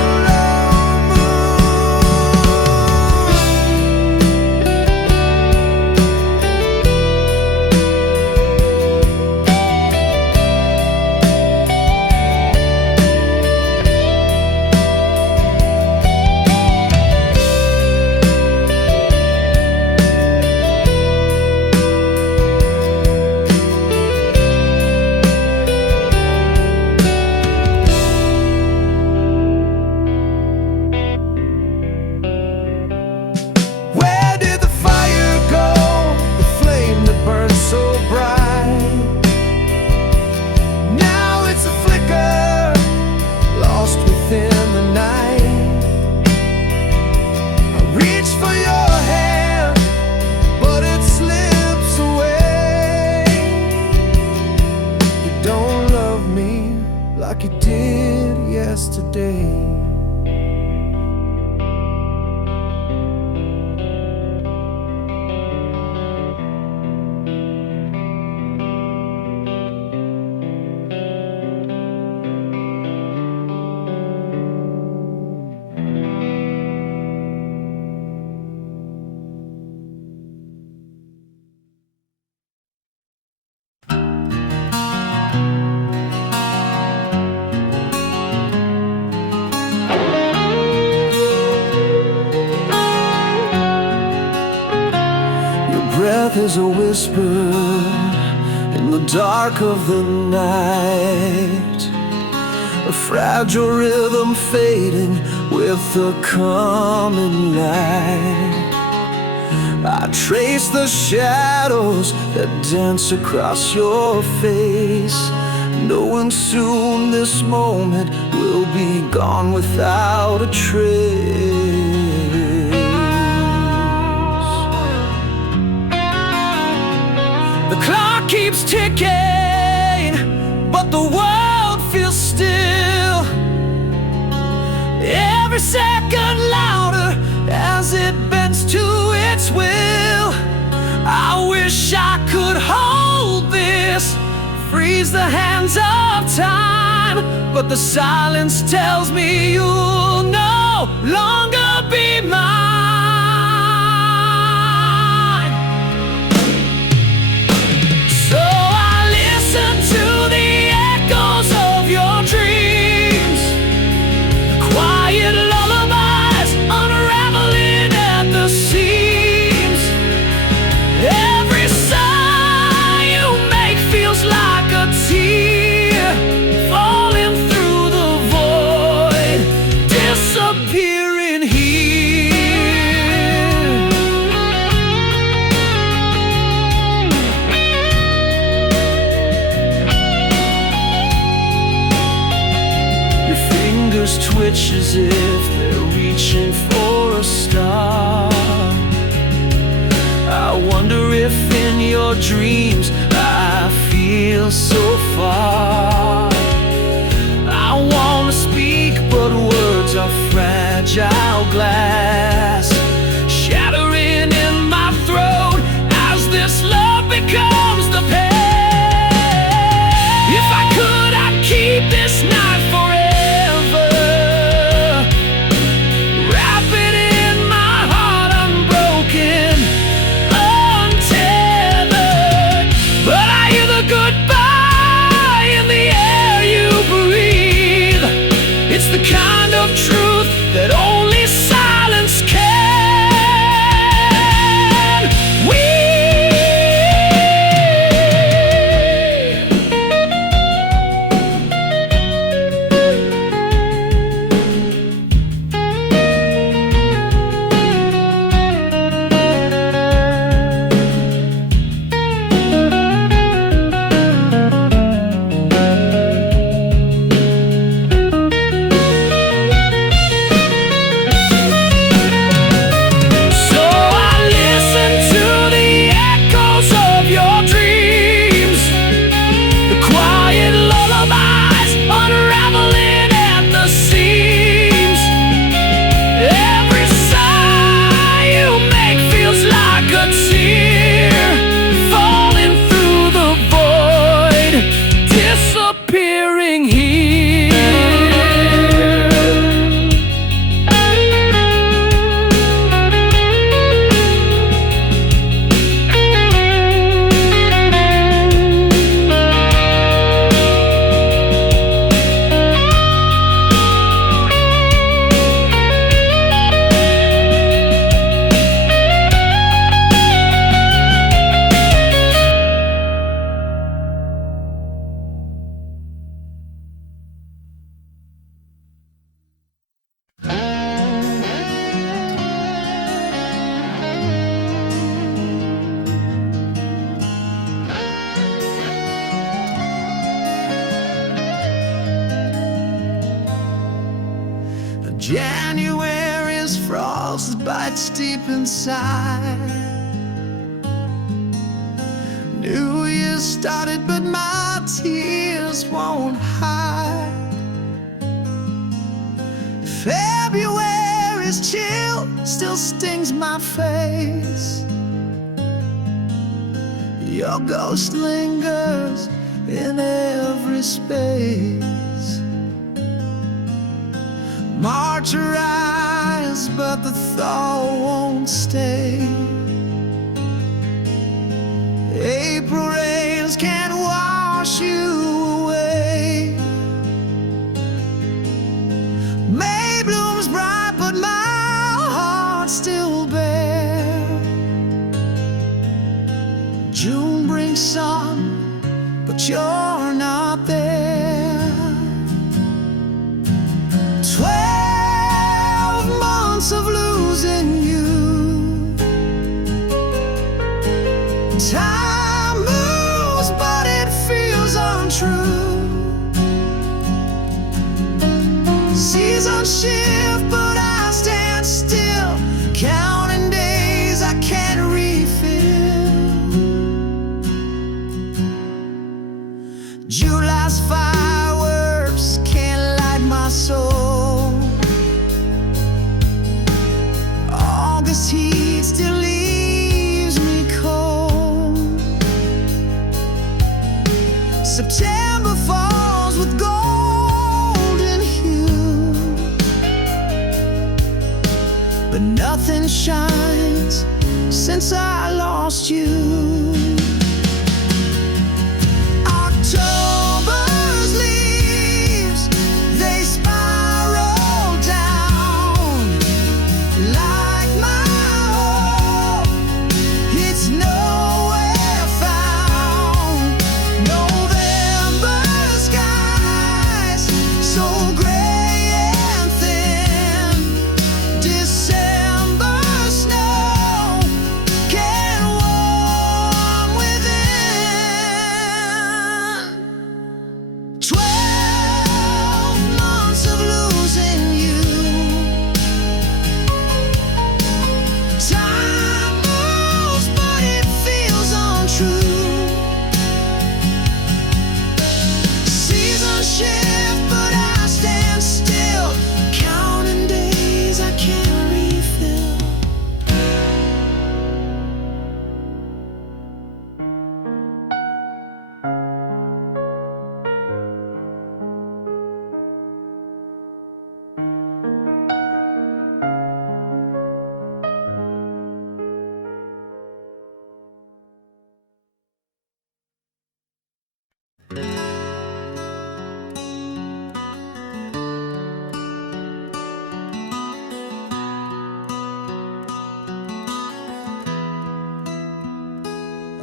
like you did yesterday. Breath is a whisper in the dark of the night, a fragile rhythm fading with the coming light. I trace the shadows that dance across your face, knowing soon this moment will be gone without a trace. The clock keeps ticking, but the world feels still. Every second louder as it bends to its will. I wish I could hold this, freeze the hands of time, but the silence tells me you'll no longer be mine. So I listen to the echoes of your dreams. touch as if they're reaching for a star. I wonder if in your dreams I feel so far. I wanna speak, but words are fragile glass, shattering in my throat as this love becomes the pain. If I could, I'd keep this night forever, wrap it in my heart unbroken, untethered. But I hear the goodbye in the air you breathe. It's the kind of truth that only silence can. January's frost bites deep inside. New Year started, but my tears won't hide. February's chill still stings my face. Your ghost lingers in every space. March arrives, but the thaw won't stay. April rains can't wash you away. May blooms bright, but my heart's still bare. June brings sun, but you're not there. 12 months of losing you. Time moves, but it feels untrue. Seasons shift, but I stand still, counting days I can't refill. July's fireworks can't light my soul. August heat still leaves me cold. September falls with golden hue, but nothing shines since I lost you. October's leaves, they spiral down like my hope. It's nowhere found. November skies so gray and thin. December snow can't warm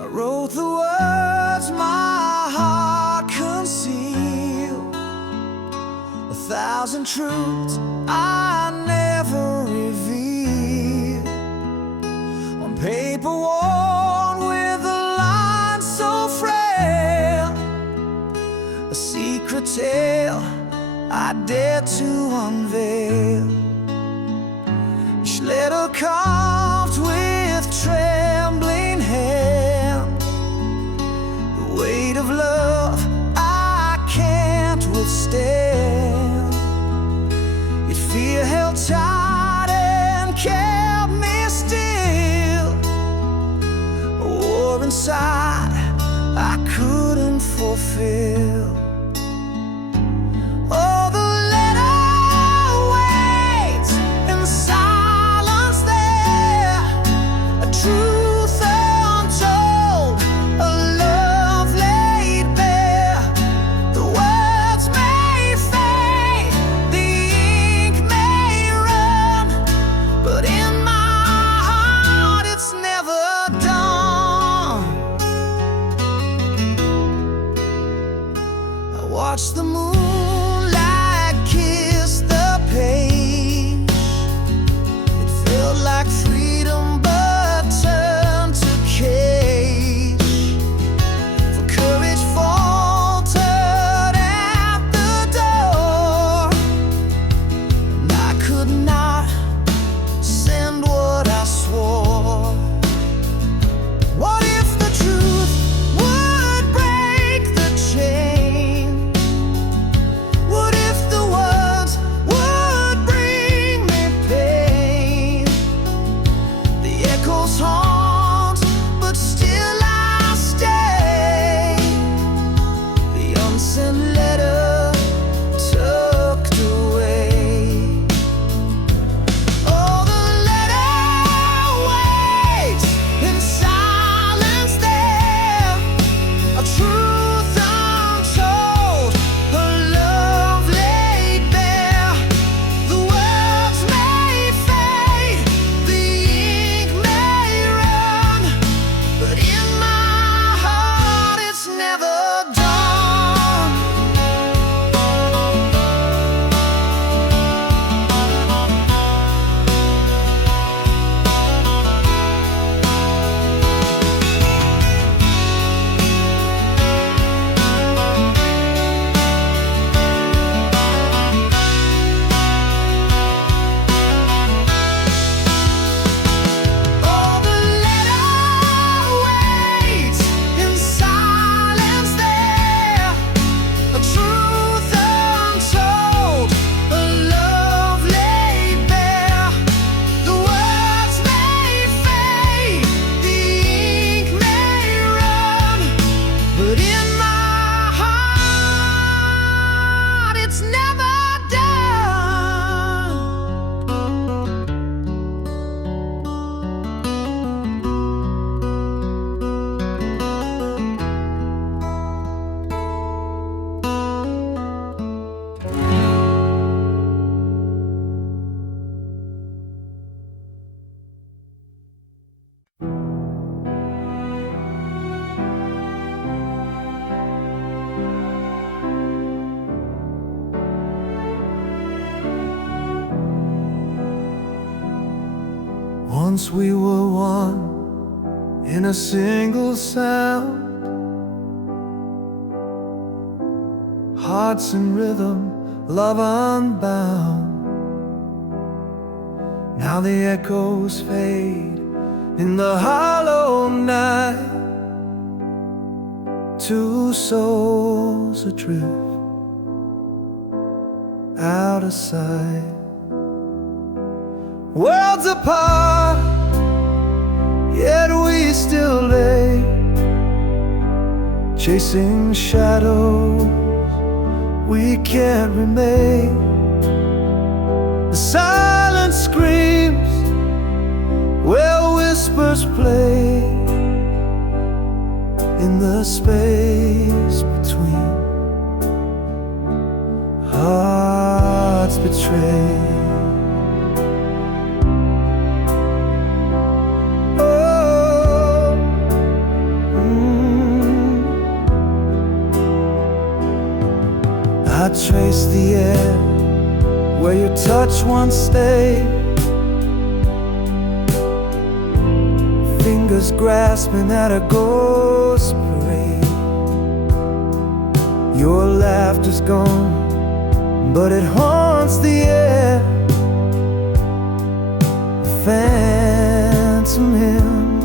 I wrote the words my heart concealed, 1,000 truths I never revealed, on paper worn with a line so frail, a secret tale I dare to unveil. Each letter carved with trembling hand, the weight of love I can't withstand. Yet fear held tight and kept me still, a war inside I couldn't fulfill. Oh, the letter waits in silence there, a truth untold, a love laid bare. The words may fade, the ink may run, but in my heart it's never done. I watch the moonlight kiss the page. It felt like freedom but turned to cage. For courage faltered at the door, and I could not send what I swore. What if the truth would break the chain? What if the words would bring me pain? The echoes haunt, but still I stay. The unsent letter tucked away. Oh, the letter waits in silence there, a truth untold, a love laid bare. The words may fade, the ink may run, but in my heart it's never done. Oh, the letter waits in silence there, a truth untold, a love laid bare. The words may fade, the ink may run, but in my heart it's never done. Once we were one in a single sound, hearts in rhythm, love unbound. Now the echoes fade in the hollow night, two souls adrift, out of sight. Worlds apart, yet we still lay, chasing shadows we can't remain. The silence screams where whispers play, in the space between hearts betrayed. trace the air where your touch once stayed. Fingers grasping at a ghost parade. Your laughter's gone, but it haunts the air. A phantom hymn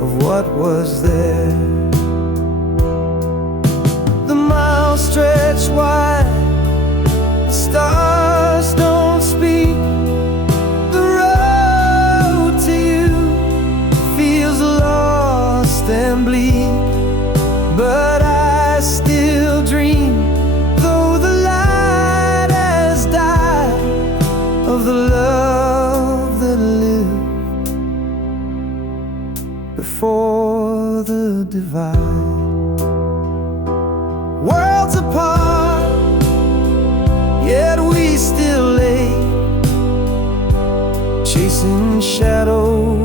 of what was there. The miles stretch wide, the stars don't speak. The road to you feels lost and bleak, but I still dream, though the light has died, of the love that lived before the divide. Worlds apart, yet we still lay, chasing shadow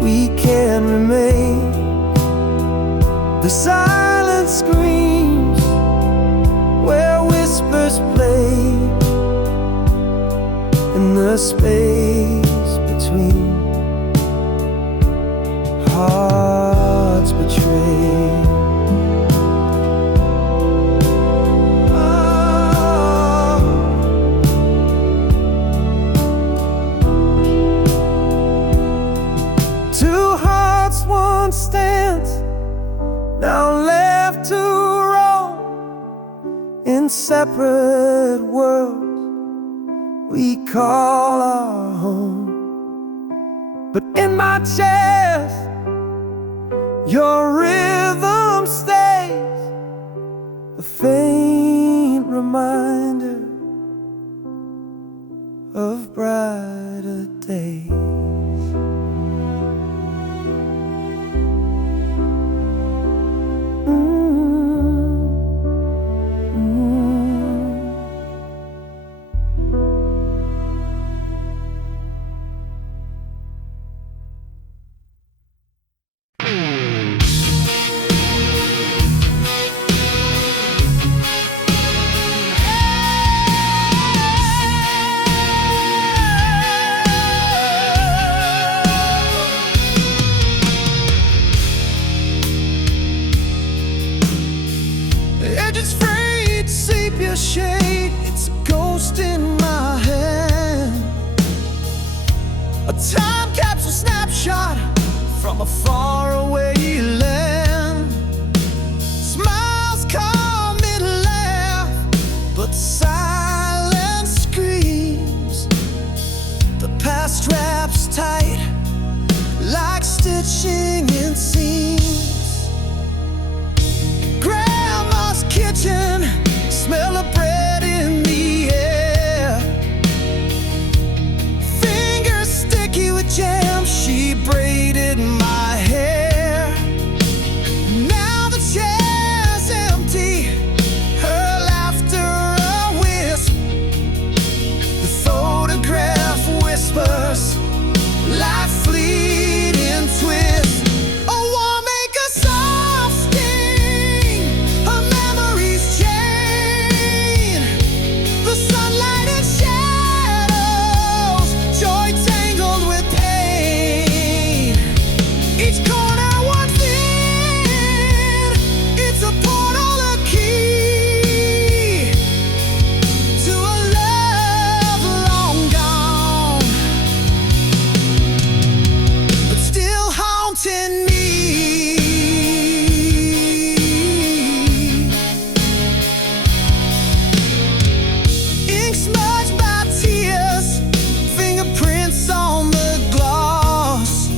we can remain. The silence screams where whispers play, in the space between hearts betrayed. Stands now left to roam in separate worlds we call our home. But in my chest, your rhythm stays, a faint reminder of brighter days. Shade, it's a ghost in my hand, a time capsule snapshot from a faraway land. Smiles come and laugh, but silence screams. The past wraps tight like stitching in seams. Grandma's kitchen, smell of bread in the air. Fingers sticky with jam, she braided my hair. Now the chair's empty, her laughter a wisp. The photograph whispers like fleeting twists. A warm make a soft sting, her memories chain. The sunlight and shadows, joy tangled with pain. Each corner one thing, it's a portal, a key to a love long gone, but still haunting me. Ink smudged by tears, fingerprints on the gloss.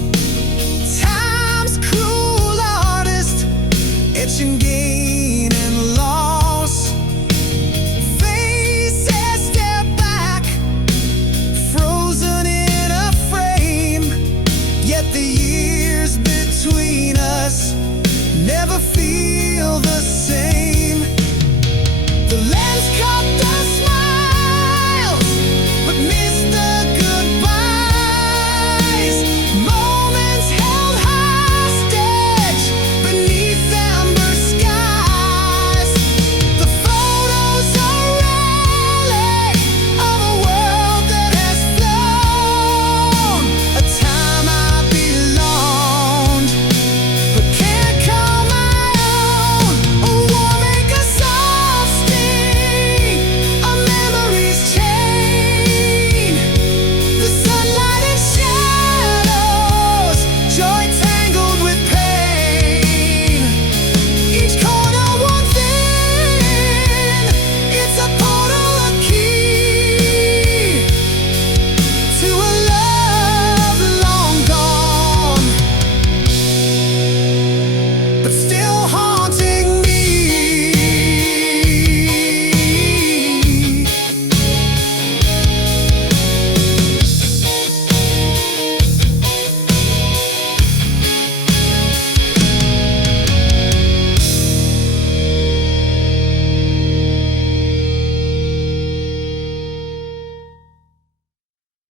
Time's cruel artist, etching gain and loss. Faces step back, frozen in a frame. Yet the years between us never feel the same. The lens cut the